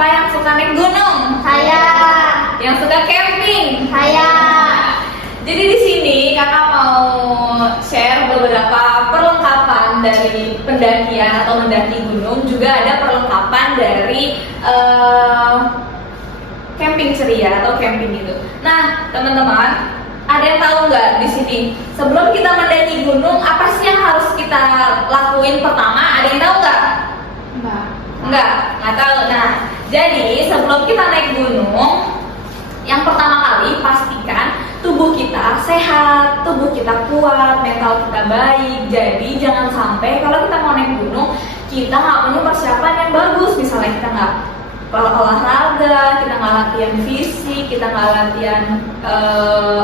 Siapa yang suka naik gunung? Saya. Yang suka camping? Saya. Jadi di sini kakak mau share beberapa perlengkapan dari pendakian atau mendaki gunung, juga ada perlengkapan dari camping ceria atau camping gitu. Nah, teman-teman, ada yang tahu nggak di sini? Sebelum kita mendaki gunung, apa sih yang harus kita lakuin pertama? Ada yang tahu nggak? Nggak tahu. Nah, jadi sebelum kita naik gunung, yang pertama kali pastikan tubuh kita sehat, tubuh kita kuat, mental kita baik. Jadi jangan sampai kalau kita mau naik gunung, kita nggak punya persiapan yang bagus. Misalnya kita nggak olahraga, kita nggak latihan fisik, kita nggak latihan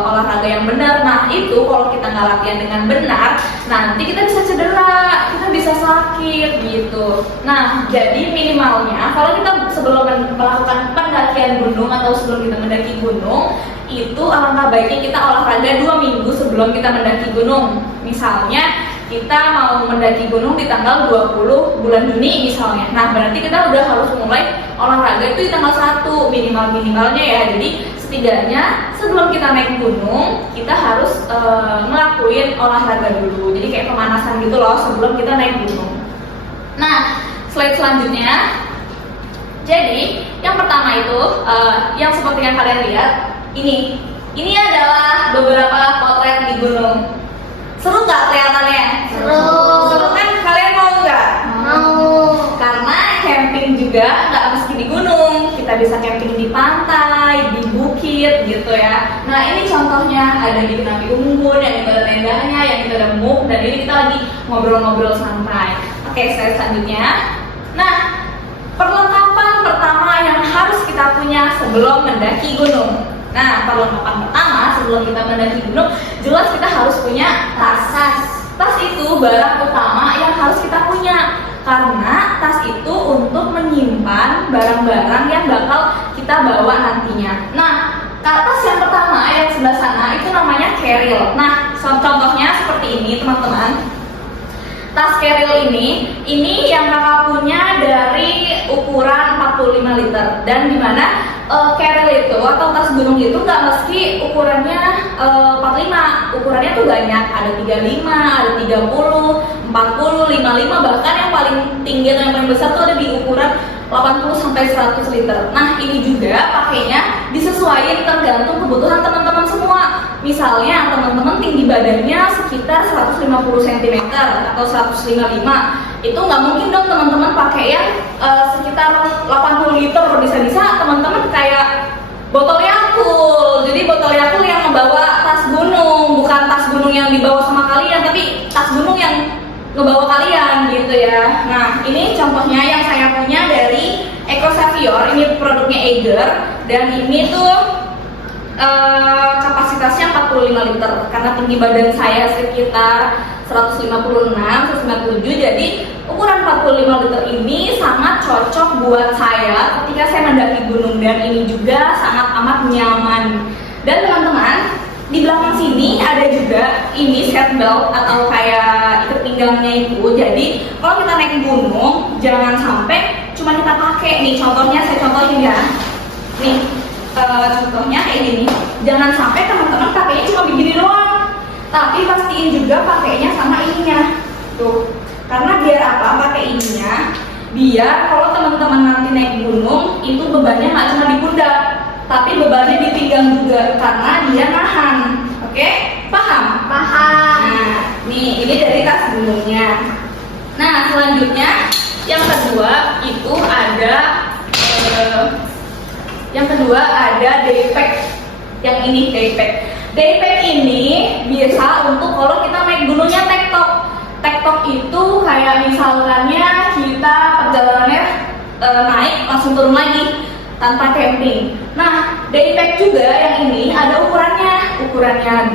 olahraga yang benar. Nah itu kalau kita nggak latihan dengan benar, nanti kita bisa cedera, kita bisa sakit gitu. Nah jadi minimalnya kalau kita sebelum melakukan pendakian gunung atau sebelum kita mendaki gunung, itu alangkah baiknya kita olahraga 2 minggu sebelum kita mendaki gunung. Misalnya kita mau mendaki gunung di tanggal 20 bulan Juni misalnya. Nah berarti kita udah harus mulai olahraga itu di tanggal 1 minimalnya ya. Jadi setidaknya sebelum kita naik gunung, kita harus ngelakuin olahraga dulu. Jadi kayak pemanasan gitu loh sebelum kita naik gunung. Nah slide selanjutnya, jadi yang pertama itu yang seperti yang kalian lihat, ini adalah beberapa potret di gunung. Seru nggak kelihatannya? Seru kan? Kalian mau nggak? Mau. Karena camping juga nggak mesti di gunung, kita bisa camping di pantai, di bukit gitu ya. Nah ini contohnya ada di Nabi Unggun, yang itu ada tendanya, yang itu ada muk, dan ini kita lagi ngobrol-ngobrol santai. Oke, slide selanjutnya. Nah, perlengkapan pertama yang harus kita punya sebelum mendaki gunung. Nah, perlengkapan pertama sebelum kita mendaki gunung, jelas kita harus punya tas. Tas itu barang utama yang harus kita punya, karena tas itu untuk menyimpan barang-barang yang bakal kita bawa nantinya. Nah, tas yang pertama yang sebelah sana itu namanya carrier. Nah, contohnya seperti ini teman-teman. Tas carrier ini yang kakak punya dari ukuran 45 liter, dan dimana carrier itu atau tas gunung itu nggak mesti ukurannya 45, ukurannya tuh banyak, ada 35, ada 30, 40, 55, bahkan yang paling tinggi atau yang paling besar tuh ada di ukuran 80 sampai 100 liter. Nah ini juga pakainya disesuaikan tergantung kebutuhan teman-teman semua. Misalnya teman-teman tinggi badannya sekitar 150 cm atau 155, itu nggak mungkin dong teman-teman pakai yang sekitar 80 liter. Bisa-bisa teman-teman kayak botol Yakult. Jadi botol Yakult yang membawa tas gunung, bukan tas gunung yang dibawa sama kalian, tapi tas gunung yang ngebawa kalian gitu ya. Nah ini contohnya yang saya punya dari EcoSavior, ini produknya Eiger, dan ini tuh kapasitasnya 45 liter. Karena tinggi badan saya sekitar 156, 197, jadi ukuran 45 liter ini sangat cocok buat saya ketika saya mendaki gunung, dan ini juga sangat amat nyaman. Dan teman-teman, di belakang sini ada juga ini seat belt atau kayak ikat pinggangnya itu. Jadi kalau kita naik gunung jangan sampai cuma kita pakai nih, contohnya saya contohin ya. Nih contohnya kayak gini. Jangan sampai teman-teman pakainya cuma begini doang, tapi pastiin juga pakainya sama ininya. Tuh. Karena biar apa pakai ininya? Biar kalau teman-teman nanti naik gunung itu bebannya nggak cuma di pundak, tapi bebannya di pinggang juga, karena dia nahan. Oke? Paham? Paham. Nah, nih ini dari tas gunungnya. Nah, selanjutnya yang kedua itu ada daypack. Yang ini daypack. Daypack ini biasa untuk kalau kita naik gunungnya tektok. Tektok itu kayak misalkannya kita perjalanannya naik langsung turun lagi tanpa camping. Nah, daypack juga yang ini ada ukurannya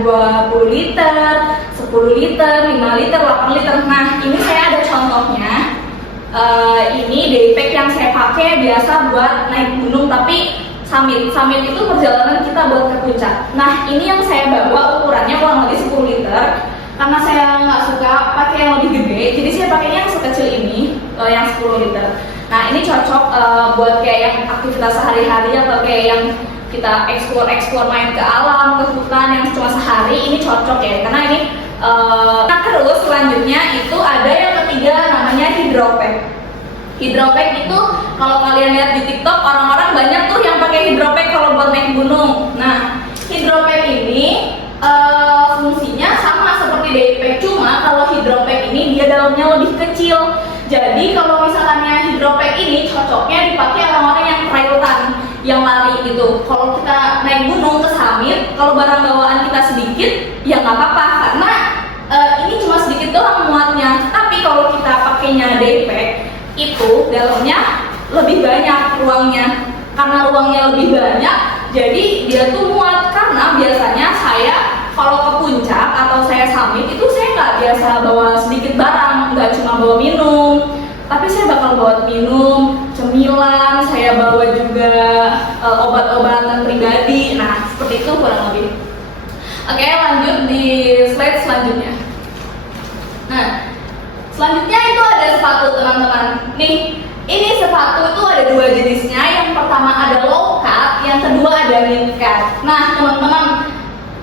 20 liter, 10 liter, 5 liter, 8 liter. Nah, ini saya ada contohnya. Ini daypack yang saya pakai biasa buat naik gunung, tapi summit itu perjalanan kita buat ke puncak. Nah, ini yang saya bawa ukurannya kurang lebih 10 liter. Karena saya nggak suka pakai yang lebih gede, jadi saya pakainya yang sekecil ini, yang 10 liter. Nah, ini cocok buat kayak yang aktivitas sehari-hari atau kayak yang kita explore main ke alam, ke hutan yang cuma sehari, ini cocok ya, karena ini nah terus selanjutnya itu ada yang ketiga namanya hydropack. Hydropack itu kalau kalian lihat di TikTok, orang-orang banyak tuh yang pakai hydropack kalau buat naik gunung. Nah, hydropack ini fungsinya sama seperti daypack, cuma kalau hydropack ini dia dalamnya lebih kecil. Jadi kalau misalnya hydropack ini cocoknya dipakai orang-orang yang trail run, yang lari gitu. Kalau kita naik gunung ke summit, kalau barang bawaan kita sedikit, ya nggak apa-apa karena ini cuma sedikit doang muatnya. Tapi kalau kita pakainya daypack, itu dalamnya lebih banyak ruangnya. Karena ruangnya lebih banyak, jadi dia tuh muat. Karena biasanya saya kalau ke puncak atau saya summit itu saya nggak biasa bawa sedikit barang, nggak cuma bawa minum, tapi saya bakal bawa minum, cemilan, saya bawa juga obat-obatan pribadi. Nah, seperti itu kurang lebih. Oke, lanjut di slide selanjutnya. Nah, selanjutnya itu ada sepatu teman-teman. Nih, ini sepatu itu ada dua jenisnya. Yang pertama ada low cut, yang kedua ada mid cut. Nah, teman-teman,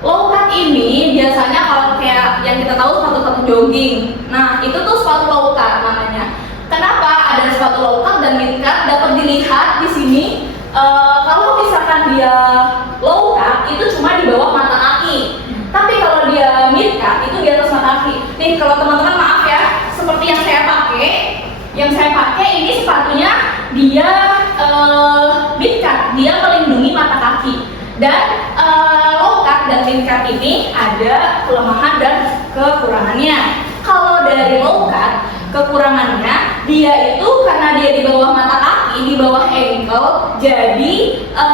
low cut ini biasanya kalau kayak yang kita tahu sepatu-sepatu jogging. Nah, itu tuh sepatu low cut namanya. Kenapa ada sepatu low cut dan mid cut? Dapat dilihat di sini. Kalau misalkan dia low cut itu cuma di bawah mata kaki. Tapi kalau dia mid cut itu di atas mata kaki. Nih, kalau teman-teman maaf ya, seperti yang saya pakai. Yang saya pakai ini sepatunya dia mid cut, dia melindungi mata kaki. Dan low cut dan mid cut ini ada kelemahan dan kekurangannya. Kalau dari low cut, kekurangannya dia itu karena dia di bawah mata kaki, di bawah ankle, jadi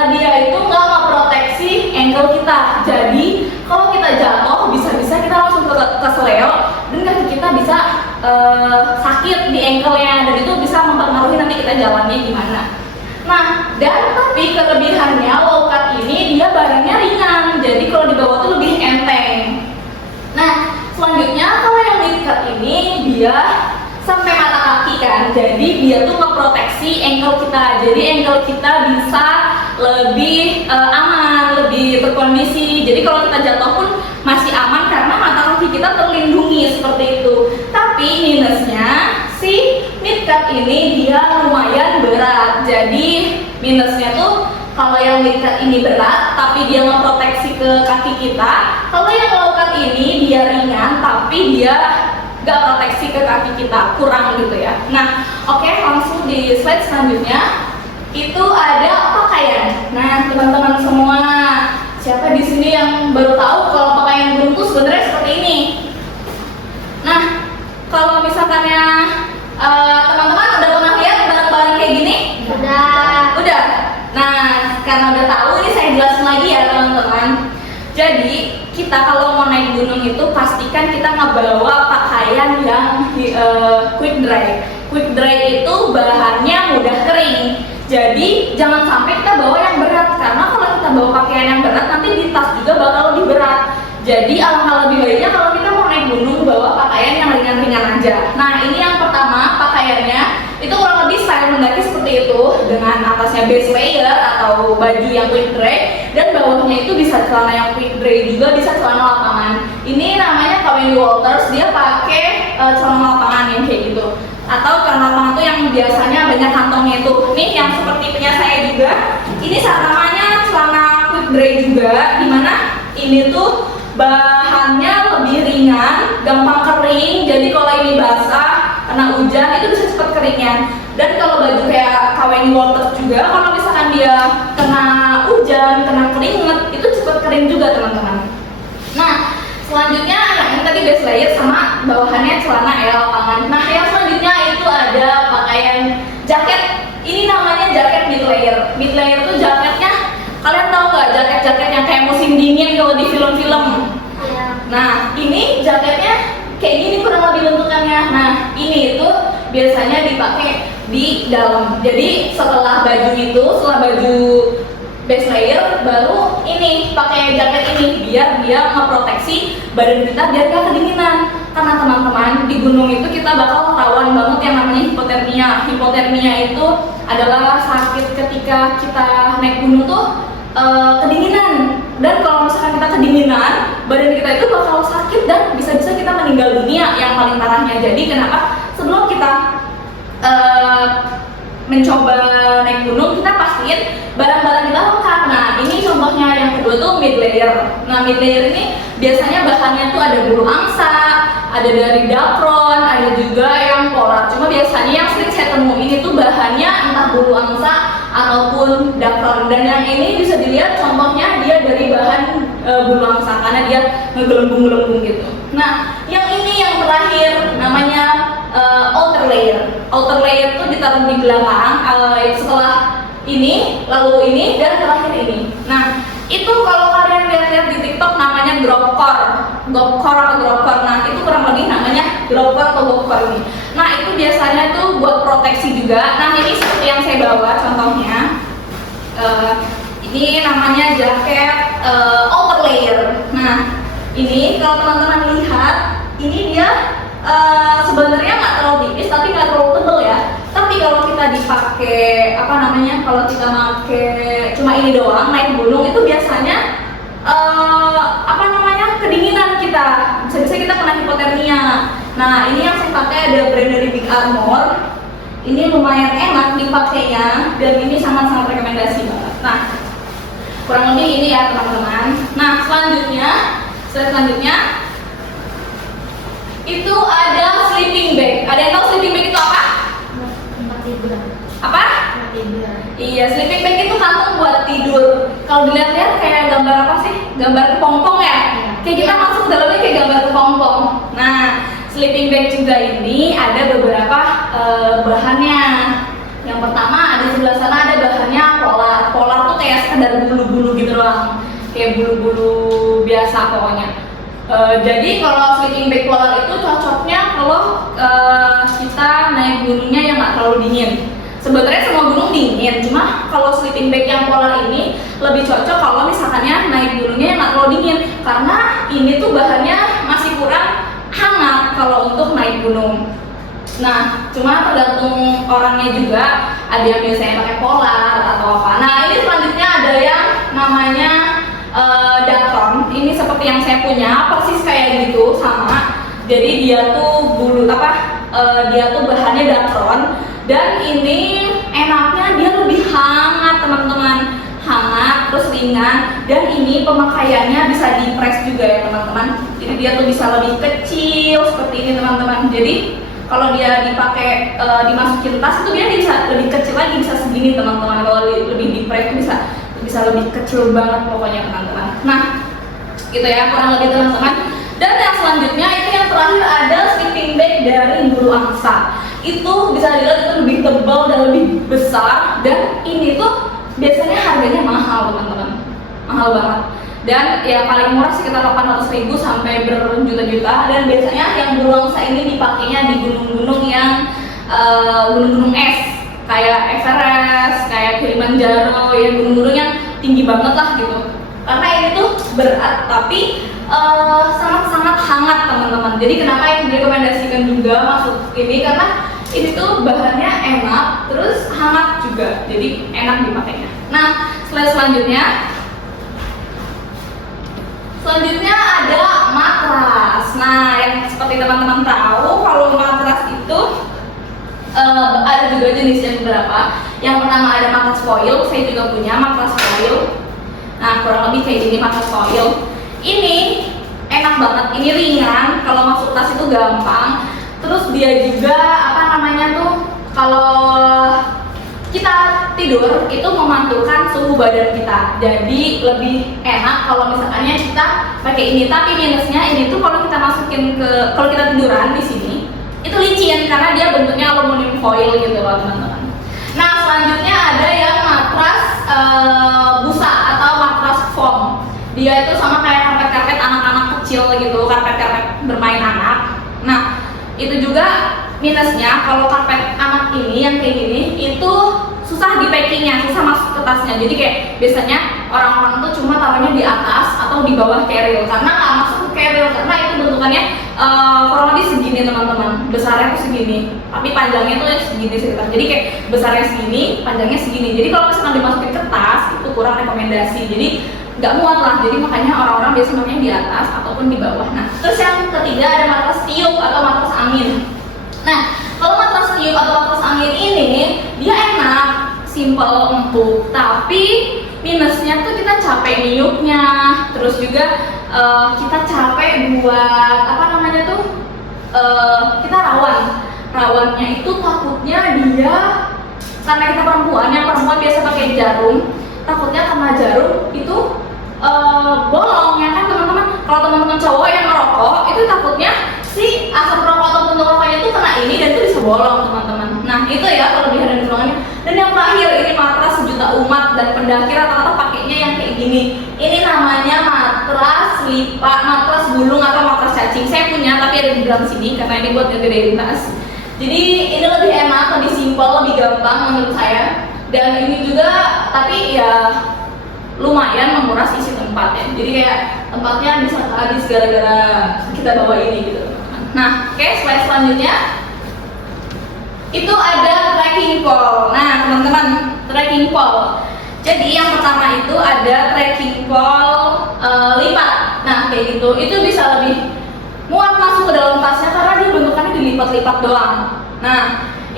dia itu nggak memproteksi ankle kita. Jadi kalau kita jatuh bisa-bisa kita langsung keseleo dan kaki kita bisa sakit di ankle-nya, dan itu bisa mempengaruhi nanti kita jalannya gimana. Nah, dan tapi kelebihannya low cut ini dia barangnya ringan, jadi kalau dibawa tuh lebih enteng. Nah, selanjutnya kalau yang mid cut ini dia sampai mata kaki kan, jadi dia tuh ngeproteksi ankle kita, jadi ankle kita bisa lebih aman, lebih berkondisi. Jadi kalau kita jatuh pun masih aman karena mata kaki kita terlindungi seperti itu. Tapi minusnya si mid cut ini dia lumayan berat. Jadi minusnya tuh kalau yang mid cut ini berat tapi dia ngeproteksi ke kaki kita. Kalau yang low cut ini dia ringan tapi dia gak proteksi ke kaki kita, kurang gitu ya. Nah, oke, langsung di slide selanjutnya itu ada pakaian. Nah, teman-teman semua, siapa di sini yang baru tahu kalau pakaian gunung tuh sebenarnya seperti ini? Nah, kalau misalkannya teman-teman udah pernah lihat barang-barang kayak gini? Udah. Nah, karena udah tahu, ini saya jelasin lagi ya teman-teman. Jadi kita kalau mau naik gunung itu pastikan kita ngebawa pakaian yang quick dry. Quick dry itu bahannya mudah kering. Jadi jangan sampai kita bawa yang berat, karena kalau kita bawa pakaian yang berat nanti di tas juga bakal lebih berat. Jadi alangkah lebih baiknya kalau kita mau naik gunung bawa pakaian yang ringan-ringan aja. Nah, ini yang pertama pakaiannya itu kurang lebih style mendaki seperti itu, dengan atasnya base layer atau baju yang quick dry dan bawahnya itu bisa celana yang quick dry juga, bisa celana lapangan. Ini namanya Kawin Walters, dia pakai celana lapangan yang kayak gitu. Atau celana lapangan tuh yang biasanya banyak kantongnya itu. Nih yang seperti punya saya juga. Ini namanya celana quick dry juga, dimana ini tuh bahannya lebih ringan, gampang kering. Jadi kalau ini basah, kena hujan itu bisa cepat keringnya. Dan kalau baju kayak Kawin Walters juga, kalau misalkan dia kena hujan, kena keringet, itu cepat kering juga teman-teman. Nah, selanjutnya yang ini tadi base layer sama bawahannya celana lapangan. Nah, yang selanjutnya itu ada pakaian jaket. Ini namanya jaket mid layer. Mid layer itu jaketnya, kalian tahu nggak jaket-jaket yang kayak musim dingin kalau di film-film? Iya. Nah, ini jaketnya kayak gini kurang lebih bentukannya. Nah, ini itu biasanya dipakai di dalam. Jadi setelah baju itu, setelah baju base layer, baru ini pakai jaket ini biar dia ngeproteksi badan kita biar gak kedinginan. Karena teman-teman, di gunung itu kita bakal rawan banget yang namanya hipotermia. Hipotermia itu adalah sakit ketika kita naik gunung tuh kedinginan. Dan kalau misalkan kita kedinginan, badan kita itu bakal sakit dan bisa-bisa kita meninggal dunia yang paling parahnya. Jadi kenapa? Sebelum kita mencoba naik gunung, kita pastiin barang-barang kita lengkap. Nah, ini contohnya yang kedua tuh mid layer. Nah, mid layer ini biasanya bahannya tuh ada bulu angsa, ada dari dacron, ada juga yang polar. Cuma biasanya yang sering saya temuin itu bahannya entah bulu angsa ataupun dacron. Dan yang ini bisa dilihat contohnya dia dari bahan bulu angsa karena dia ngegelembung-gelembung gitu. Nah, yang ini yang terakhir namanya outer layer. Outer layer itu ditaruh di belakang setelah ini, lalu ini, dan terakhir ini. Nah, itu kalau kalian lihat-lihat di TikTok namanya dropcore atau dropcore. Nah, itu kurang lebih namanya dropcore atau dropcore ini. Nah, itu biasanya tuh buat proteksi juga. Nah, ini seperti yang saya bawa contohnya. Ini namanya jaket outer layer. Nah, ini kalau teman-teman lihat, ini dia sebenarnya nggak terlalu tipis tapi nggak terlalu tebal ya. Tapi kalau kita dipakai kalau kita pakai cuma ini doang naik gunung itu biasanya kedinginan kita, bisa-bisa kita kena hipotermia. Nah, ini yang saya pakai ada brand dari Big Armor. Ini lumayan enak dipakainya dan ini sangat-sangat rekomendasi banget. Nah, kurang lebih ini ya teman-teman. Nah, selanjutnya itu ada sleeping bag. Ada yang tahu sleeping bag itu apa? Tempat tidur. Apa? Tempat tidur. Iya, sleeping bag itu kantong buat tidur. Kalau dilihat-lihat kayak gambar apa sih? Gambar kepompong ya? Kayak kita masuk dalamnya kayak gambar kepompong. Nah, sleeping bag juga ini ada beberapa bahannya. Yang pertama di sebelah sana ada bahannya polar. Polar tuh kayak sekedar bulu-bulu gitu doang. Kayak bulu-bulu biasa pokoknya. Jadi kalau sleeping bag polar itu cocoknya kalau kita naik gunungnya yang nggak terlalu dingin. Sebenarnya semua gunung dingin, cuma kalau sleeping bag yang polar ini lebih cocok kalau misalkannya naik gunungnya yang nggak terlalu dingin, karena ini tuh bahannya masih kurang hangat kalau untuk naik gunung. Nah, cuma tergantung orangnya juga. Ada yang biasanya pakai polar atau apa. Nah, ini selanjutnya ada yang namanya dacron. Ini seperti yang saya punya, persis kayak gitu sama. Jadi dia tuh dia tuh bahannya dacron dan ini enaknya dia lebih hangat teman-teman, hangat terus ringan, dan ini pemakaiannya bisa di press juga ya teman-teman. Jadi dia tuh bisa lebih kecil seperti ini teman-teman. Jadi kalau dia dipakai dimasukin tas itu dia bisa lebih kecil lagi, bisa segini teman-teman. Kalau lebih di press itu bisa lebih kecil banget pokoknya teman-teman. Nah, gitu ya kurang lebih teman-teman. Dan yang selanjutnya itu yang terakhir ada sleeping bag dari bulu angsa. Itu bisa dilihat itu lebih tebal dan lebih besar, dan ini tuh biasanya harganya mahal teman-teman, mahal banget. Dan ya paling murah sekitar 800.000 sampai berjuta-juta. Dan biasanya yang bulu angsa ini dipakainya di gunung-gunung yang gunung-gunung es, kayak Everest, kayak Kilimanjaro, ya gunung-gunung yang tinggi banget lah gitu. Karena ini tuh berat tapi sangat-sangat hangat teman-teman. Jadi kenapa yang direkomendasikan juga masuk ini, karena ini tuh bahannya enak, terus hangat juga, jadi enak dipakainya. Nah, selanjutnya ada matras. Nah, yang seperti teman-teman tahu, kalau matras itu ada juga jenisnya beberapa. Yang pertama ada matras foil, saya juga punya matras foil. Nah, kurang lebih kayak gini matras foil. Ini enak banget, ini ringan, kalau masuk tas itu gampang. Terus dia juga kalau kita tidur itu memantulkan suhu badan kita. Jadi lebih enak kalau misalkannya kita pakai ini. Tapi minusnya ini tuh kalau kita kalau kita tiduran di sini itu licin karena dia bentuknya aluminium foil gitu loh teman-teman. Nah, selanjutnya ada yang matras busa atau matras foam. Dia itu sama kayak karpet-karpet anak-anak kecil gitu, karpet-karpet bermain anak. Nah, itu juga minusnya kalau karpet anak ini yang kayak gini itu susah di packingnya, susah masuk ke tasnya. Jadi kayak biasanya orang-orang tuh cuma taruhnya di atas atau atau di bawah carrier, karena nggak masuk ke carrier karena itu bentukannya kurang lebih segini teman-teman, besarnya tuh segini tapi panjangnya tuh segini sekitar, jadi kayak besarnya segini panjangnya segini. Jadi kalau misalkan dimasukin ke tas itu kurang rekomendasi, jadi nggak muat lah. Jadi makanya orang-orang biasanya makanya di atas ataupun di bawah. Nah terus yang ketiga ada matras tiup atau matras angin. Nah kalau matras tiup atau matras angin ini dia enak, simple, empuk, tapi minusnya tuh kita capek niupnya, terus juga kita capek buat apa namanya tuh kita rawannya itu takutnya dia, karena kita perempuan, yang perempuan biasa pakai jarum, takutnya kena jarum itu bolong ya kan teman-teman. Kalau teman-teman cowok yang merokok itu takutnya si asap rokok atau puntung rokoknya itu kena ini dan itu bisa bolong teman-teman. Nah itu ya kelebihan dan kekurangannya. Dan yang terakhir ini matras sejuta umat dan pendaki rata-rata pakainya yang kayak gini. Ini namanya matras lipat, matras gulung atau matras cacing. Saya punya tapi ada di dalam sini karena ini buat ngegedein tas. Jadi ini lebih enak, lebih simpel, lebih gampang menurut saya. Dan ini juga tapi ya lumayan menguras isi tempat ya. Jadi kayak tempatnya bisa habis gara-gara kita bawa ini gitu. Nah, oke, slide selanjutnya itu ada trekking pole. Nah, teman-teman, trekking pole. Jadi yang pertama itu ada trekking pole lipat. Nah, kayak gitu. Itu bisa lebih muat masuk ke dalam tasnya karena dia bentukannya dilipat-lipat doang. Nah,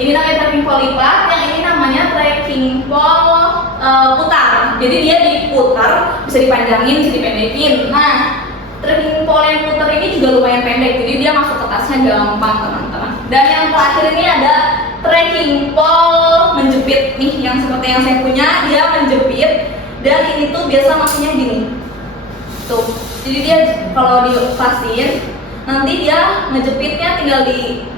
ini namanya trekking pole lipat, yang ini namanya trekking pole putar. Jadi dia diputar, bisa dipanjangin, bisa dipendekin. Nah, trekking pole yang putar ini juga lumayan pendek, jadi dia masuk ke tasnya gampang teman-teman. Dan yang terakhir ini ada trekking pole menjepit nih, yang seperti yang saya punya, dia menjepit dan ini tuh biasa masuknya gini. Tuh, jadi dia kalau dilepasin nanti dia ngejepitnya tinggal di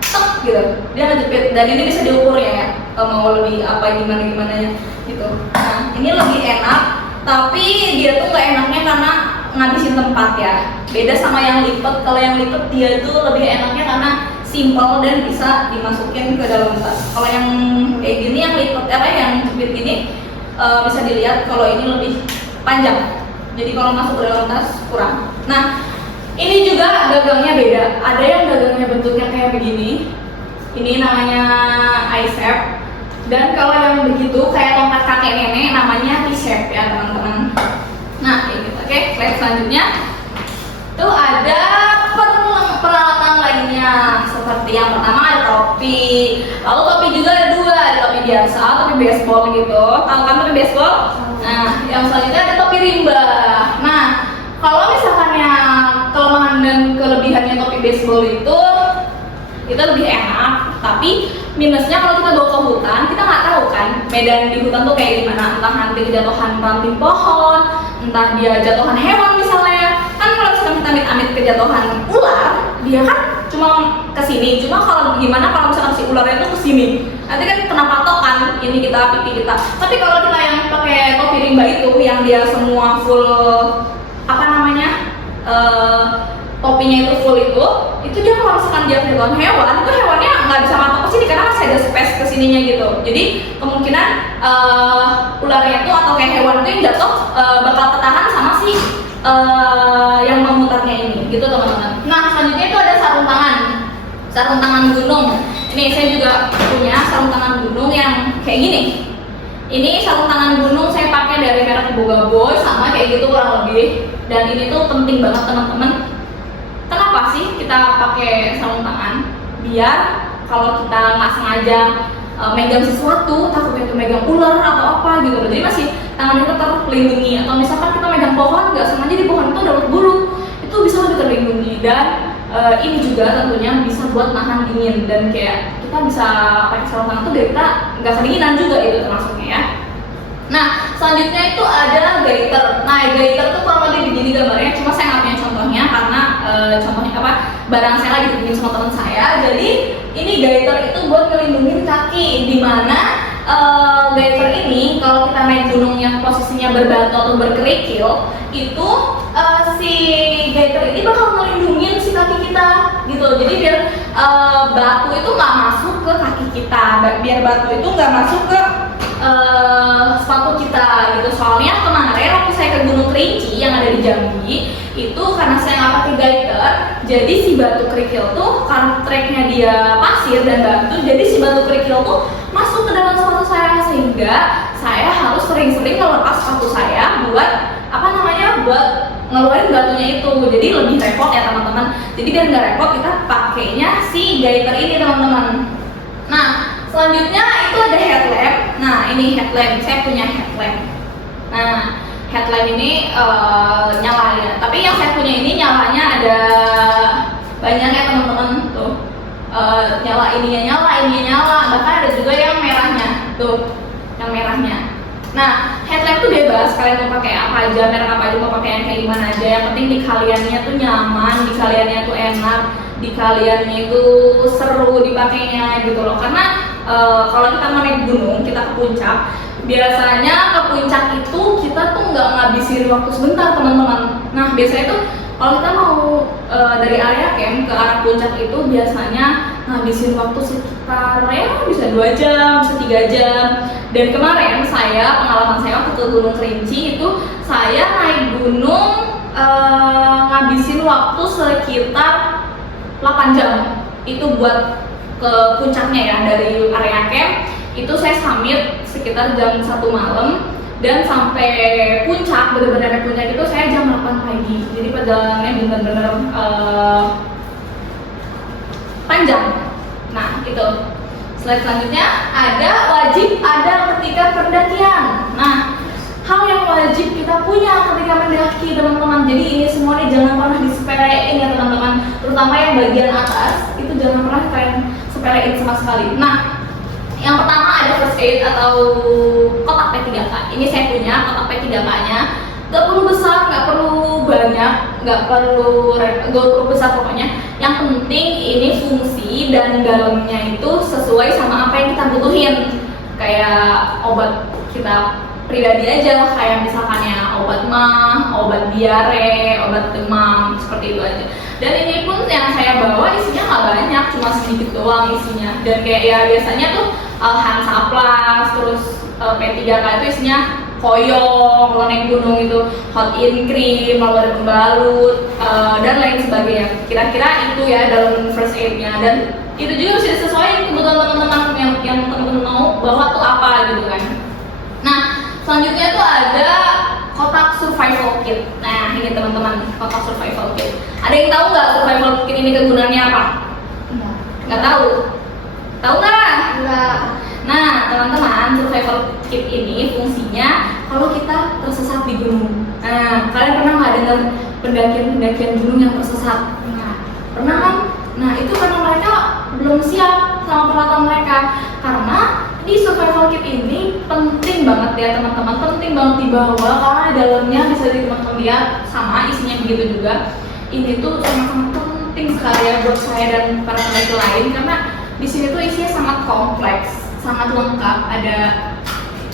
tek gitu, dia ngejepit dan ini bisa diukur ya, mau lebih apa gimana ya gitu. Nah ini lebih enak, tapi dia tuh nggak enaknya karena ngabisin tempat ya. Beda sama yang lipet, kalau yang lipet dia tuh lebih enaknya karena simple dan bisa dimasukin ke dalam tas. Kalau yang kayak gini yang lipet yang jepit gini bisa dilihat kalau ini lebih panjang. Jadi kalau masuk ke dalam tas kurang. Nah ini juga gagangnya beda. Ada yang gagangnya bentuknya kayak begini. Ini namanya I-shape. Dan kalau yang begitu kayak tongkat kakek nenek namanya T-shape ya teman-teman. Nah kayak gitu. Oke, slide selanjutnya tuh ada peralatan lainnya seperti yang pertama ada topi. Lalu topi juga ada dua, ada topi biasa, topi baseball gitu. Tahu kan topi baseball? Nah yang selanjutnya ada topi rimba. Nah kalau misalkan yang kelemahan dan kelebihannya topi baseball itu lebih enak, tapi minusnya kalau kita bawa ke hutan, kita nggak tahu kan medan di hutan tuh kayak gimana, entah nanti kejatuhan ranting pohon, entah dia jatuhan hewan misalnya. Kan kalau misalkan kita amit-amit kejatuhan ular, dia kan cuma kesini, cuma kalau gimana kalau misalkan si ularnya tuh kesini, nanti kan kena patokan ini kita, pipi kita. Tapi kalau kita yang pakai topi rimba itu, yang dia semua full apa namanya topinya itu full itu dia kalau misalkan dia kejatuhan hewan, itu hewannya nggak bisa matok ke sini karena masih ada space kesininya gitu. Jadi kemungkinan ularnya itu atau kayak hewan itu yang jatuh bakal ketahan sama si yang memutarnya ini, gitu teman-teman. Nah selanjutnya itu ada sarung tangan gunung. Ini saya juga punya sarung tangan gunung yang kayak gini. Ini sarung tangan gunung saya pakai dari merek Boga Boy, sama kayak gitu kurang lebih. Dan ini tuh penting banget teman-teman. Kenapa sih kita pakai sarung tangan? Biar kalau kita nggak sengaja megang sesuatu, takutnya itu megang ular atau apa gitu. Jadi masih tangan kita terlindungi. Atau misalkan kita megang pohon, nggak sengaja di pohon itu ada ulat bulu, itu bisa lebih terlindungi. Dan ini juga tentunya bisa buat nahan dingin, dan kayak kita bisa pakai sarung tangan tuh biar kita nggak kedinginan juga itu termasuknya ya. Nah selanjutnya itu ada gaiter. Nah gaiter tuh kurang lebih begini gambarnya, cuma saya nggak punya contohnya karena contohnya apa, barang saya lagi dipinjam sama teman saya. Jadi ini gaiter itu buat ngelindungin kaki, dimana gaiter ini kalau kita naik gunung yang posisinya berbatu atau berkerikil, itu si gaiter ini bakal ngelindungin si kaki kita gitu. Jadi biar batu itu nggak masuk ke kaki kita, biar batu itu nggak masuk ke sepatu kita gitu. Soalnya kemarin waktu saya ke Gunung Kri Kerinci yang ada di Jambi itu karena saya nggak pakai guider, jadi si batu kerikil tuh karena treknya dia pasir dan batu, jadi si batu kerikil tuh masuk ke dalam sepatu saya sehingga saya harus sering-sering melepas sepatu saya buat buat ngeluarin batunya itu. Jadi lebih repot ya teman-teman. Jadi biar nggak repot kita pakainya si guider ini teman-teman. Nah selanjutnya itu ada headlamp. Nah ini headlamp, saya punya headlamp. Nah headlamp ini nyala ya. Tapi yang saya punya ini nyalanya ada banyak ya teman-teman tuh. Nyala ininya nyala, bahkan ada juga yang merahnya tuh, yang merahnya. Nah headlamp tuh bebas, kalian mau pakai apa aja, merek apa aja, mau pakai yang kayak gimana aja. Yang penting di kaliannya tuh nyaman, di kaliannya tuh enak, di kaliannya itu seru dipakainya gitu loh. Karena kalau kita mau naik gunung, kita ke puncak, biasanya ke puncak itu kita tuh nggak ngabisin waktu sebentar teman-teman. Nah biasanya tuh kalau kita mau dari area camp ke arah puncak itu biasanya ngabisin waktu sekitar ya bisa 2 jam, bisa 3 jam. Dan kemarin pengalaman saya waktu ke Gunung Kerinci itu saya naik gunung ngabisin waktu sekitar 8 jam itu buat ke puncaknya ya. Dari area camp itu saya summit sekitar jam 1 malam dan sampai puncak, benar-benar puncak itu saya jam 8 pagi. Jadi perjalanannya benar-benar panjang. Nah itu. Slide selanjutnya wajib ada ketika pendakian. Nah hal yang wajib kita punya ketika mendaki teman-teman. Jadi ini semua nih jangan pernah disepelein ya teman-teman. Terutama yang bagian atas itu jangan pernah kalian sepelein sama sekali. Nah yang pertama ada first aid atau kotak P3K. Ini saya punya kotak P3K-nya. Gak perlu besar, gak perlu banyak, gak perlu besar pokoknya. Yang penting ini fungsi dan dalamnya itu sesuai sama apa yang kita butuhin. Kayak obat kita pribadi aja, kayak misalkan ya obat mah, obat diare, obat demam, seperti itu aja. Dan ini pun yang saya bawa isinya nggak banyak, cuma sedikit doang isinya. Dan kayak ya biasanya tuh Hansaplast, terus P3K itu isinya koyong, kalau naik gunung itu hot in cream, lalu ada pembalut, dan lain sebagainya. Kira-kira itu ya dalam first aid-nya. Dan itu juga bisa disesuaikan kebutuhan teman-teman yang teman-teman mau bawa tuh apa gitu kan. Nah selanjutnya tuh ada kotak survival kit. Nah ini teman-teman, kotak survival kit. Ada yang tahu nggak survival kit ini kegunaannya apa? Nggak tahu? Tahu nggak? Enggak. Nah teman-teman, survival kit ini fungsinya kalau kita tersesat di gunung. Nah kalian pernah nggak dengar pendakian gunung yang tersesat? Nah pernah kan? Nah itu karena mereka belum siap sama peralatan mereka. Karena di survival kit ini penting banget ya teman-teman, penting banget dibawa karena di dalamnya bisa teman-teman lihat sama isinya begitu juga. Ini tuh sangat-sangat penting sekali ya buat saya dan para pendaki lain karena di sini tuh isinya sangat kompleks, sangat lengkap. Ada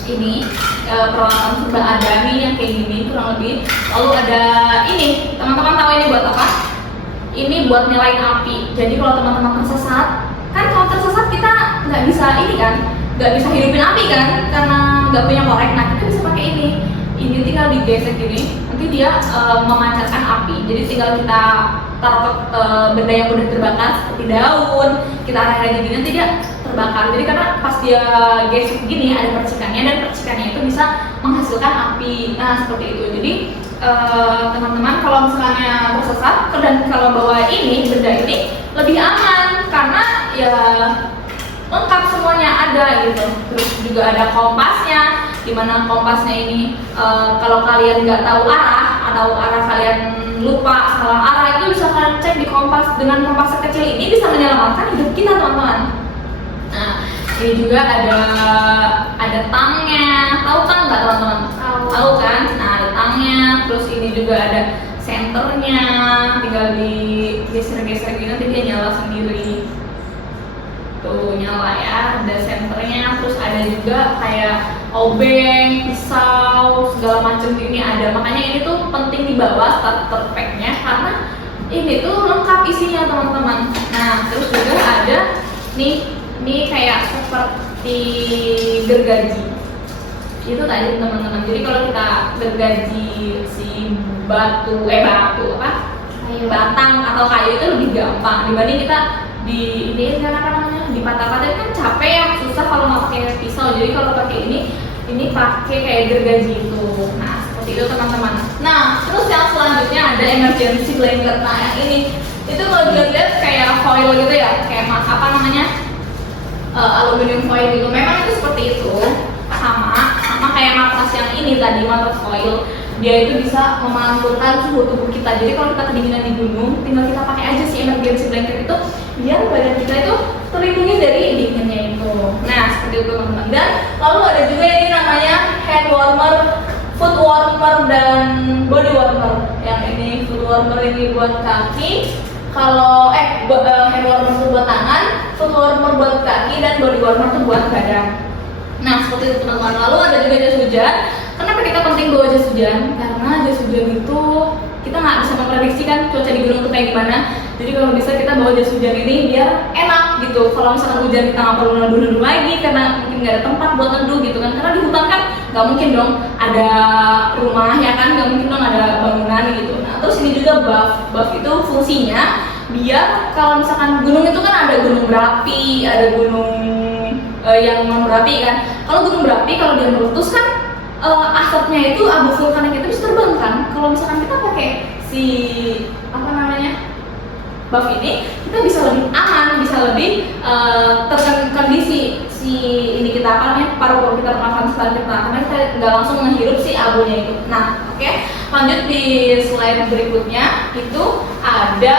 ini peralatan serba adami yang kayak gini kurang lebih. Lalu ada ini, teman-teman tahu ini buat apa? Ini buat nyalain api. Jadi kalau teman-teman tersesat, kan kalau tersesat kita nggak bisa ini kan, nggak bisa hidupin api kan karena nggak punya korek. Nah kita bisa pakai ini tinggal digesek gini, nanti dia memancarkan api. Jadi tinggal kita taruh benda yang udah terbakar seperti daun, kita arahin lagi gini, nanti dia terbakar. Jadi karena pas dia gesek gini ada percikannya dan percikannya itu bisa menghasilkan api. Nah seperti itu. Jadi teman-teman kalau misalnya tersesat dan kalau bawa ini benda ini lebih aman karena ya lengkap semuanya ada gitu. Terus juga ada kompasnya, dimana kompasnya ini kalau kalian nggak tahu arah atau arah kalian lupa salah arah itu bisa kalian cek di kompas. Dengan kompas kecil ini bisa menyelamatkan hidup kita teman-teman. Nah ini juga ada tangnya, tahu kan nggak teman-teman? Tahu kan? Nah ada tangnya, terus ini juga ada senternya, tinggal digeser-geser gini nanti dia nyala sendiri. Tuh nyala ya, ada senternya, terus ada juga kayak obeng, pisau, segala macam ini ada. Makanya ini tuh penting dibawa starter pack-nya karena ini tuh lengkap isinya teman-teman. Nah terus juga ada nih kayak seperti gergaji. Itu tadi teman-teman. Jadi kalau kita gergaji si batu apa? Batang atau kayu itu lebih gampang dibanding kita di ini kan apa namanya dipatah-patahin kan capek ya, susah kalau nggak pakai pisau. Jadi kalau pakai ini pakai kayak gergaji itu. Nah seperti itu teman-teman. Nah terus yang selanjutnya ada emergency blanket. Nah yang ini itu kalau dilihat kayak foil gitu ya, kayak apa namanya aluminium foil gitu. Memang itu seperti itu, sama kayak matras yang ini tadi, matras foil. Dia itu bisa memantulkan suhu tubuh kita. Jadi kalau kita kedinginan di gunung, tinggal kita pakai aja si emergency blanket itu, biar badan kita itu terlindungi dari dinginnya itu. Nah seperti itu teman-teman. Dan lalu ada juga ini namanya hand warmer, foot warmer, dan body warmer. Yang ini foot warmer ini buat kaki, kalau hand warmer itu buat tangan, foot warmer buat kaki, dan body warmer itu buat badan. Nah seperti itu teman-teman. Lalu ada juga jas hujan. Kenapa kita penting bawa jas hujan? Karena jas hujan itu kita nggak bisa memprediksi kan cuaca di gunung itu kayak gimana. Jadi kalau bisa kita bawa jas hujan ini biar enak gitu. Kalau misalkan hujan kita nggak perlu neduh-neduh lagi karena mungkin nggak ada tempat buat neduh gitu kan. Karena di hutan kan nggak mungkin dong ada rumah ya kan, nggak mungkin dong ada bangunan gitu. Nah terus ini juga buff itu fungsinya biar kalau misalkan gunung itu kan ada gunung berapi, ada gunung yang non berapi kan. Kalau gunung berapi kalau dia meletus kan asapnya itu abu vulkanik itu bisa terbang kan. Kalau misalkan kita pakai si apa namanya buff ini, kita bisa lebih aman, bisa lebih terkondisi si ini kita apa namanya paru-paru kita, pernafasan kita, karena kita nggak langsung menghirup si abunya itu. Nah oke, lanjut di slide berikutnya itu ada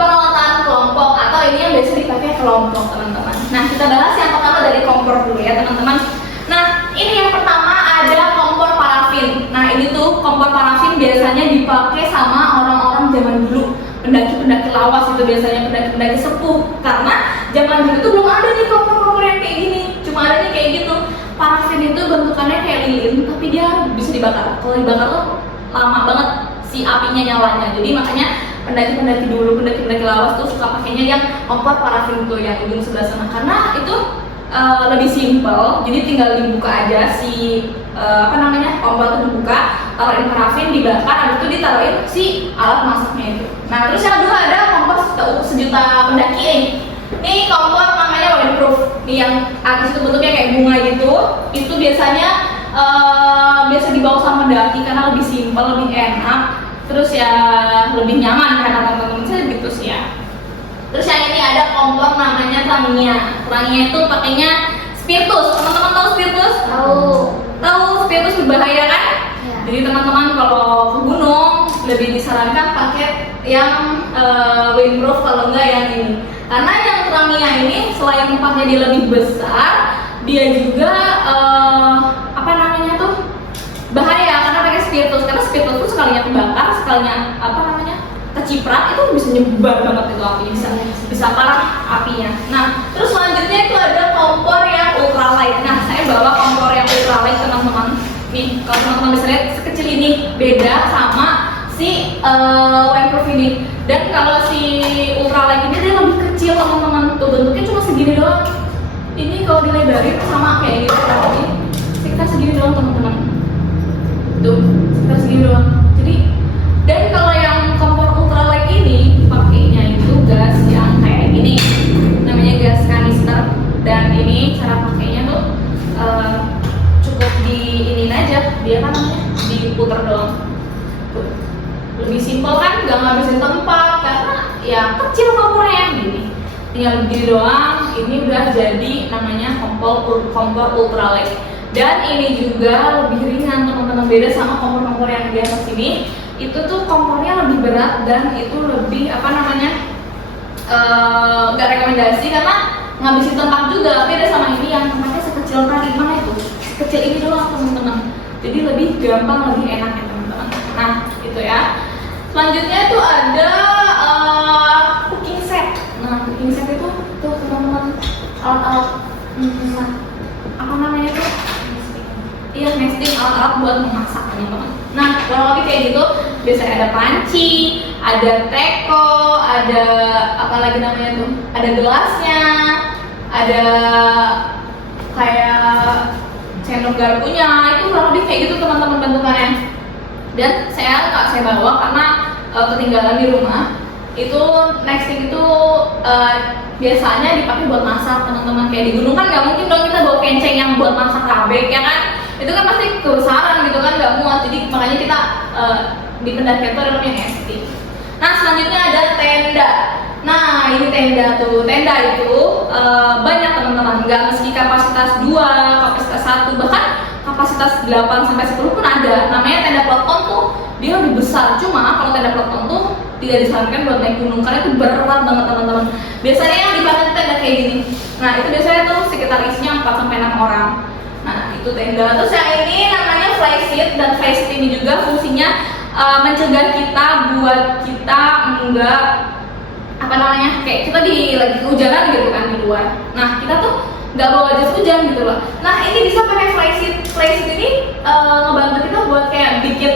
peralatan kelompok atau ini yang biasa dipakai kelompok teman-teman. Nah kita bahas yang pertama dari kompor dulu ya teman-teman. Nah ini yang pertama ada kompor parafin. Nah ini tuh kompor parafin biasanya dipakai sama orang-orang zaman dulu, pendaki-pendaki lawas itu biasanya, pendaki-pendaki sepuh. Karena zaman dulu tuh belum ada nih kompor-kompor yang kayak gini, cuma adanya kayak gitu. Parafin itu bentukannya kayak lilin tapi dia bisa dibakar. Kalau dibakar tuh lama banget si apinya nyalanya. Jadi makanya pendaki-pendaki dulu, pendaki-pendaki lawas tuh suka pakainya yang kompor parafin tuh yang ujung sebelah sana, karena itu lebih simpel. Jadi tinggal dibuka aja si apa namanya kompor itu dibuka, taruhin parafin, dibakar, habis itu ditaruhin si alat masaknya itu. Nah terus yang kedua ada kompor sejuta pendaki ini. Ini kompor namanya windproof. Nih yang atas itu bentuknya kayak bunga gitu. Itu biasanya biasa dibawa sama pendaki karena lebih simpel, lebih enak. Terus ya lebih nyaman karena teman-teman saya gitu sih ya. Terus yang ini ada kompor namanya Tamiya. Tamiya itu pakainya spiritus. Teman-teman tahu spiritus? Tahu spiritus berbahaya kan? Ya. Jadi teman-teman kalau ke gunung lebih disarankan pakai yang windproof kalau enggak yang ini. Karena yang Tamiya ini selain tempatnya dia lebih besar, dia juga apa namanya tuh bahaya karena pakai spiritus. Karena spiritus tuh sekalinya kebakar, sekalinya apa namanya keciprat itu bisa nyebar banget itu apinya, bisa parah apinya. Nah terus selanjutnya itu ada kompor yang ultralight. Nah saya bawa kompor yang ultralight teman-teman. Nih kalau teman-teman bisa lihat sekecil ini, beda sama si windproof ini. Dan kalau si ultralight ini dia lebih kecil teman-teman, tuh bentuknya cuma segini doang. Ini kalau dilebarin sama kayak gitu tapi sekitar segini doang teman-teman. Tuh sekitar segini doang. Jadi dan kalau yang kompor ultralight ini pakainya itu gas yang kayak gini, namanya gas kanister. Dan ini cara pakainya tuh cukup di ini aja, dia kan namanya diputer doang. Tuh. Lebih simpel kan, nggak ngabisin tempat karena ya kecil kompornya gini. Tinggal begini doang, ini udah jadi namanya kompor ultralight. Dan ini juga lebih ringan teman-teman, beda sama kompor-kompor yang di atas ini. Itu tuh kompornya lebih berat dan itu lebih apa namanya nggak rekomendasi karena ngabisin tempat juga. Beda sama ini yang tempatnya sekecil tadi, mana itu kecil ini doang teman-teman, jadi lebih gampang, lebih enak ya teman-teman. Nah itu ya. Selanjutnya itu ada cooking set. Nah cooking set itu tuh teman-teman alat-alat apa namanya tuh, iya nesting, alat-alat buat memasak teman-teman. Nah kurang lebih kayak gitu. Biasanya ada panci, ada teko, ada apa lagi namanya tuh, ada gelasnya, ada kayak sendok garpunya, itu kurang lebih kayak gitu teman-teman bentukannya. Dan saya nggak saya bawa karena ketinggalan di rumah. Itu next thing itu biasanya dipakai buat masak teman-teman. Kayak di gunung kan nggak mungkin dong kita bawa kenceng yang buat masak kabek ya kan, itu kan pasti kebesaran gitu kan, nggak muat. Jadi makanya kita di pendakian itu ada namanya nesting. Nah selanjutnya ada tenda. Nah ini tenda itu banyak teman-teman, nggak meski kapasitas 2, kapasitas 1, bahkan kapasitas 8 sampai 10 pun ada. Namanya tenda peleton tuh dia lebih besar. Cuma kalau tenda peleton tuh tidak disarankan buat naik gunung karena itu berat banget teman-teman. Biasanya yang dipakai tenda kayak gini. Nah itu biasanya tuh sekitar isinya 4 sampai 6 orang. Nah itu tenda. Terus yang ini namanya fly seat, dan fly seat ini juga fungsinya mencegah kita buat kita enggak kayak kita lagi kehujanan gitu kan di luar. Nah kita tuh nggak bawa jas hujan gitu loh. Nah ini bisa pakai fly seat. Fly seat ini ngebantu kita buat kayak bikin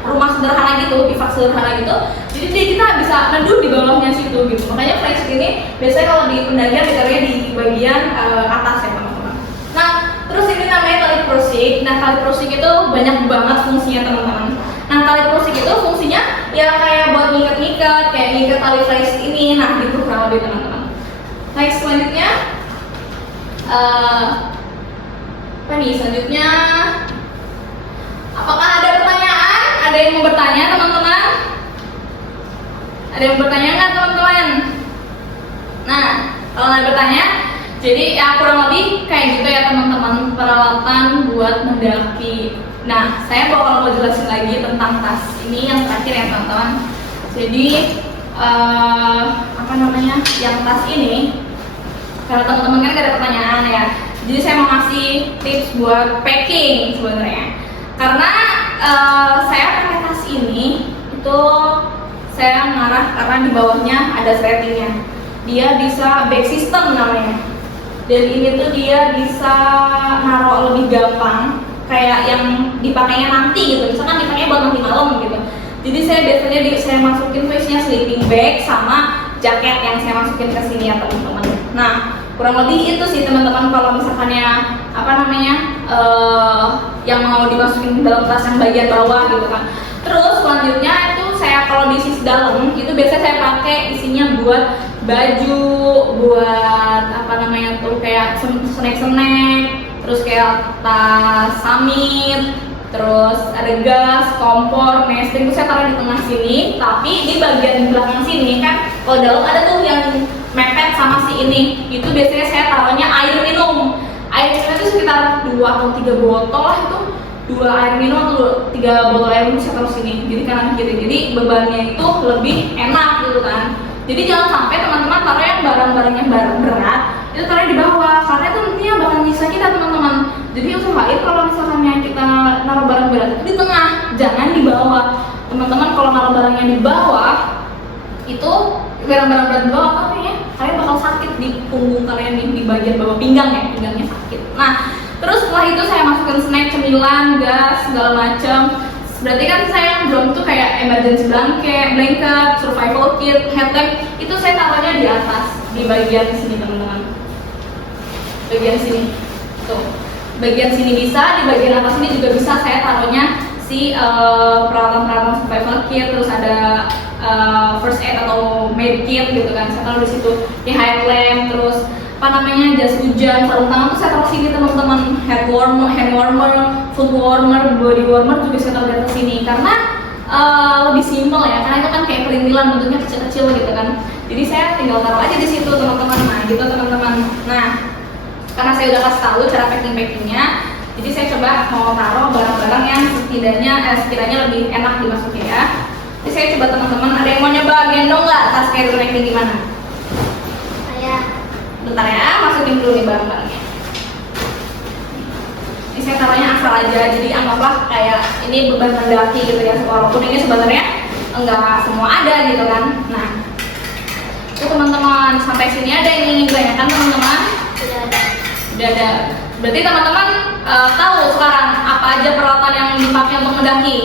rumah sederhana gitu, bivak sederhana gitu. Jadi kita bisa neduh di bawahnya situ gitu. Makanya fly seat ini biasanya kalau di pendakian ditaruhnya di bagian atas ya teman-teman. Nah terus ini namanya tali prosik. Nah tali prosik itu banyak banget fungsinya teman-teman. Nah tali prosik itu fungsinya ya kayak buat ngikat-ngikat, kayak ngikat tali fly seat ini. Nah gitu kurang lebih teman-teman. Next selanjutnya apa nih selanjutnya? Apakah ada pertanyaan? Ada yang mau bertanya teman-teman? Ada yang bertanya nggak teman-teman? Nah kalau nggak bertanya, jadi ya kurang lebih kayak gitu ya teman-teman peralatan buat mendaki. Nah saya bakal mau jelasin lagi tentang tas ini yang terakhir ya teman-teman. Jadi yang tas ini, kalau teman-teman kan gak ada pertanyaan ya, jadi saya mau ngasih tips buat packing sebenarnya. Karena saya pakai tas ini itu saya ngarah karena di bawahnya ada threadingnya. Dia bisa bag system namanya, dan ini tuh dia bisa naruh lebih gampang, kayak yang dipakainya nanti gitu, misalkan dipakainya buat nanti malam gitu. Jadi saya biasanya saya masukin isinya sleeping bag sama jaket yang saya masukin ke sini ya teman-teman. Nah kurang lebih itu sih teman-teman kalau misalkannya yang mau dimasukin dalam tas yang bagian bawah gitu kan. Terus selanjutnya itu saya kalau di sisi dalam itu biasanya saya pakai isinya buat baju, buat kayak snack, terus kayak tas samit, terus ada gas, kompor, nesting itu saya taruh di tengah sini. Tapi di bagian belakang sini kan kalau dalam ada tuh yang mepet sama si ini, itu biasanya saya taruhnya air minum. Air minum itu sekitar 2 atau 3 botol lah, itu 2 air minum atau 3 botol air minum saya taruh sini. Jadi kanan kiri, jadi bebannya itu lebih enak gitu kan. Jadi jangan sampai teman-teman taruh yang barang-barang yang berat itu taruh di bawah, karena itu nantinya bakal nyisa kita teman-teman. Jadi usahain kalau misalnya kita naruh barang berat itu di tengah, jangan di bawah. Teman-teman kalau naruh barangnya di bawah itu barang-barang berat di bawah kalian bakal sakit di punggung kalian di bagian bawah pinggangnya sakit. Nah terus setelah itu saya masukkan snack, cemilan, gas, segala macam. Berarti kan saya yang belum tuh kayak emergency blanket, survival kit, headlamp, itu saya taruhnya di atas di bagian sini teman-teman. Bagian sini tuh, bagian sini bisa, di bagian atas ini juga bisa saya taruhnya si peralatan survival kit, terus ada first aid atau med kit gitu kan, saya taruh di situ. Di headlamp, terus jas hujan, sarung tangan tuh saya taruh sini teman-teman. Hand warmer, foot warmer, body warmer juga saya taruh di atas sini karena lebih simpel ya, karena itu kan kayak perintilan bentuknya kecil-kecil gitu kan. Jadi saya tinggal taruh aja di situ teman-teman. Nah gitu teman-teman. Nah karena saya udah kasih tahu cara packingnya, jadi saya coba mau taruh barang-barang yang sekiranya lebih enak dimasukin ya. Jadi saya coba teman-teman, ada yang mau nyoba gendong nggak tas carry bag gimana? Saya. Bentar ya, masukin dulu nih barang-barangnya. Ini saya taruhnya asal aja, jadi anggaplah kayak ini beban mendaki gitu ya, walaupun ini sebenarnya enggak semua ada gitu kan. Nah itu teman-teman, sampai sini ada yang ingin ditanyakan teman-teman? Sudah ada. Berarti teman-teman tahu sekarang apa aja peralatan yang dipakai untuk mendaki?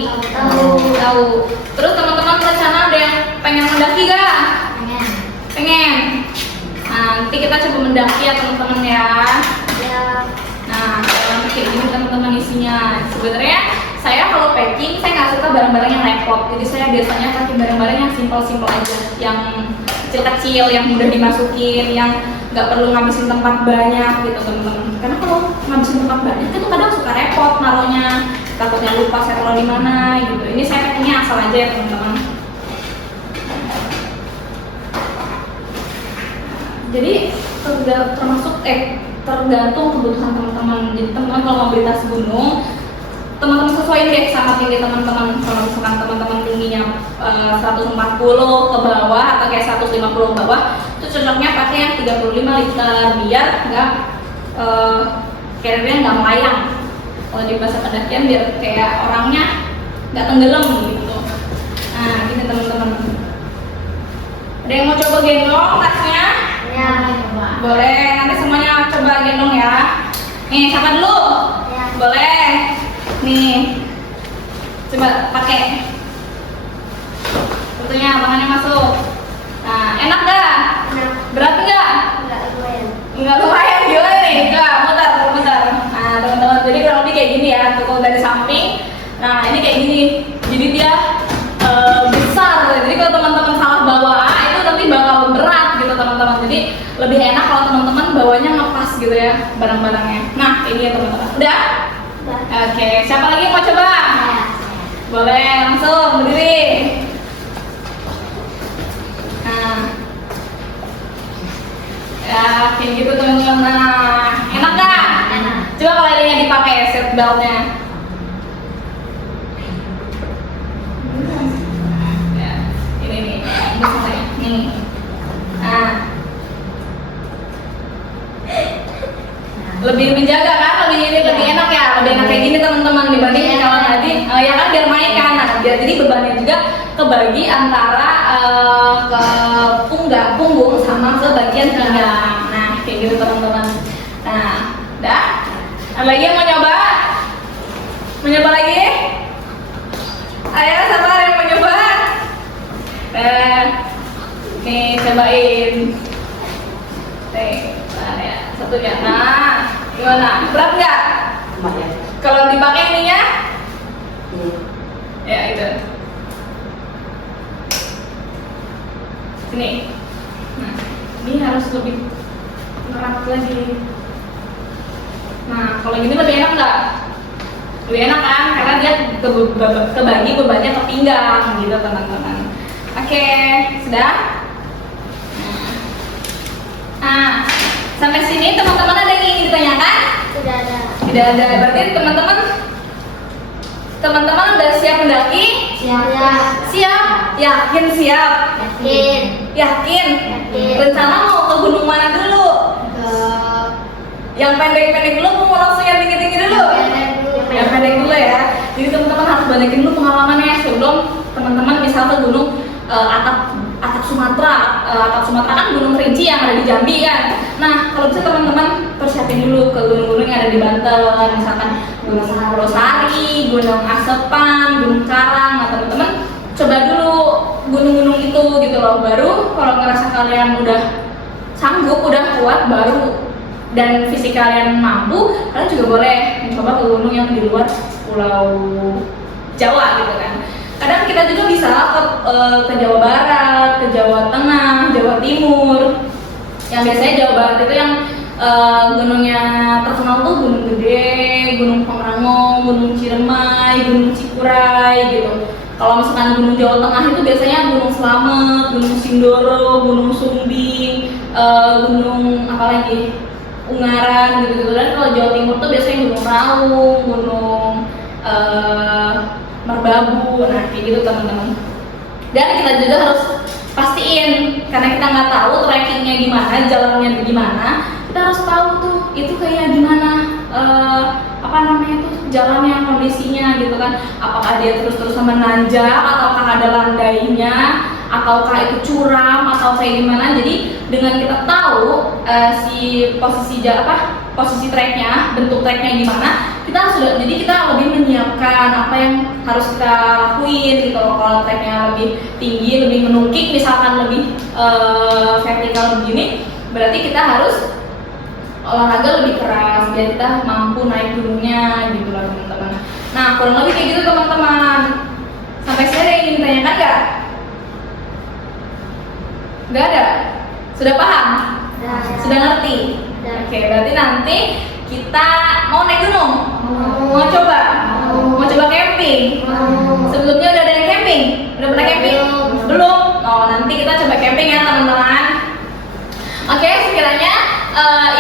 Tahu. Terus teman-teman rencana ada yang pengen mendaki gak? Pengen. Nah, nanti kita coba mendaki ya teman-teman ya. kayak gini teman-teman isinya. Sebenarnya saya kalau packing saya nggak suka barang-barang yang repot, jadi saya biasanya pakai barang-barang yang simpel-simpel aja, yang kecil-kecil, yang mudah dimasukin, yang nggak perlu ngabisin tempat banyak gitu teman-teman. Karena kalau ngabisin tempat banyak itu kadang suka repot naruhnya, takutnya lupa saya taruh di mana gitu. Ini saya packingnya asal aja ya teman-teman. Jadi tergantung kebutuhan teman-teman. Jadi teman-teman kalau mau beli tas gunung, teman-teman sesuaiin deh sama tinggi teman-teman. Kalau misalkan teman-teman tingginya 140 ke bawah atau kayak 150 ke bawah, itu cocoknya pakai yang 35 liter biar nggak carrier-nya nggak melayang. Kalau di masa pendakian biar kayak orangnya nggak tenggelam gitu. Nah, gini teman-teman. Ada yang mau coba gendong tasnya? Ya. Boleh, nanti semuanya coba gendong ya. Nih, siapa dulu? Ya. Boleh. Nih, coba pakai. Tentunya tangannya masuk. Nah, enak gak? Enak. Berat gak? Enggak lumayan. Enggak lumayan, gimana nih? Enggak, muter. Nah, teman-teman, jadi kurang lebih kayak gini ya. Tuh kalau dari samping. Nah, ini kayak gini. Jadi dia besar. Jadi kalau teman-teman salah bawa, itu nanti bakal berat gitu teman-teman. Jadi lebih enak kalau teman-teman bawanya ngepas gitu ya barang-barangnya. Nah, ini ya teman-teman. Udah? Udah. Oke, siapa lagi mau coba? Ya. Boleh, langsung berdiri. Nah, ya kayak gitu teman-teman. Nah, enak gak? Enak. Coba kalau ini dipakai seat beltnya. Ya, ini nih, besarnya. Nih. Nah, lebih menjaga kan, lebih enak ya, lebih enak kayak gini teman-teman dibanding kalau tadi ya kan biar main kan, nah, biar jadi bebannya juga kebagi antara ke punggung sama ke bagian pinggang. Nah kayak gitu teman-teman. Nah, udah. Ada lagi yang mau nyoba? Mau nyoba lagi? Ayo sabar yang mau nyoba. Nih cobain. Nih, nah, ya, satunya. Nah, gimana? Berat nggak? Lumayan. Kalau dipakai ininya? Ya itu. Sini. Nah, ini harus lebih erat lagi. Nah, kalau gini lebih enak nggak? Lebih enak kan? Karena dia kebagi bebannya ke pinggang gitu teman-teman. Oke, sudah? Nah, sampai sini teman-teman ada yang ingin ditanyakan? Sudah ada. Tidak ada. Berarti teman-teman udah siap mendaki? Siap. Siap? Yakin siap? Yakin. Yakin? Yakin. Rencana mau ke gunung mana dulu? Ke Yang pendek-pendek dulu mau langsung yang tinggi-tinggi dulu? Yang pendek dulu ya. Jadi teman-teman harus banyakin dulu pengalamannya sebelum teman-teman misal ke gunung atap Sumatera. Atap Sumatera kan gunung Kerinci yang ada di Jambi kan. Nah, kalau bisa teman-teman persiapin dulu ke gunung-gunung yang ada di Banten, misalkan Gunung Losari, Gunung Asepan, Gunung Karang. Nah, teman-teman coba dulu gunung-gunung itu gitu loh. Baru kalau ngerasa kalian udah sanggup, udah kuat, baru dan fisik kalian mampu, kalian juga boleh mencoba ke gunung yang di luar Pulau Jawa gitu kan. Kadang kita juga bisa ke Jawa Barat, ke Jawa Tengah, Jawa Timur. Yang biasanya Jawa Barat itu yang gunungnya terkenal tuh Gunung Gede, Gunung Pangrango, Gunung Ciremai, Gunung Cikuray gitu. Kalau misalkan Gunung Jawa Tengah itu biasanya Gunung Slamet, Gunung Sindoro, Gunung Sumbing, Gunung apa lagi? Ungaran gitu-gitu. Dan kalau Jawa Timur tuh biasanya Gunung Raung, Gunung Merbabu, nah kayak gitu teman-teman. Dan kita juga harus pastiin, karena kita nggak tahu trekkingnya gimana, jalannya gimana, kita harus tahu tuh itu kayak gimana, apa namanya tuh jalannya, kondisinya gitu kan. Apakah dia terus-terusan menanjak, ataukah ada landainya, ataukah itu curam, atau kayak gimana. Jadi dengan kita tahu posisi treknya, bentuk treknya gimana, jadi kita lebih menyiapkan apa yang harus kita lakuin gitu. Kalau treknya lebih tinggi, lebih menukik, misalkan lebih vertikal begini, berarti kita harus olahraga lebih keras biar kita mampu naik gunungnya gitu loh teman-teman. Nah kurang lebih kayak gitu teman-teman. Sampai sini ada yang ingin ditanyakan nggak? Nggak ada? Sudah paham? Sudah ngerti? Oke, berarti nanti kita mau naik gunung? Mau coba? Mau coba camping? Sebelumnya udah ada yang camping? Udah pernah camping? Belum? Oh, nanti kita coba camping ya teman-teman. Oke, sekiranya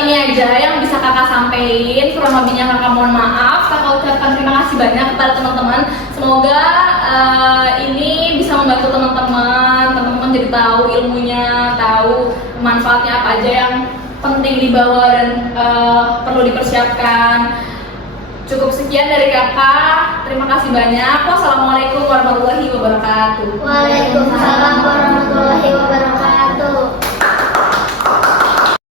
ini aja yang bisa kakak sampaikan. Kurang lebihnya kakak mohon maaf. Kakak ucapkan terima kasih banyak kepada teman-teman. Semoga ini bisa membantu teman-teman. Teman-teman jadi tahu ilmunya, tahu manfaatnya apa aja yang penting dibawa dan perlu dipersiapkan. Cukup sekian dari kakak. Terima kasih banyak. Wassalamualaikum warahmatullahi wabarakatuh. Waalaikumsalam warahmatullahi wabarakatuh.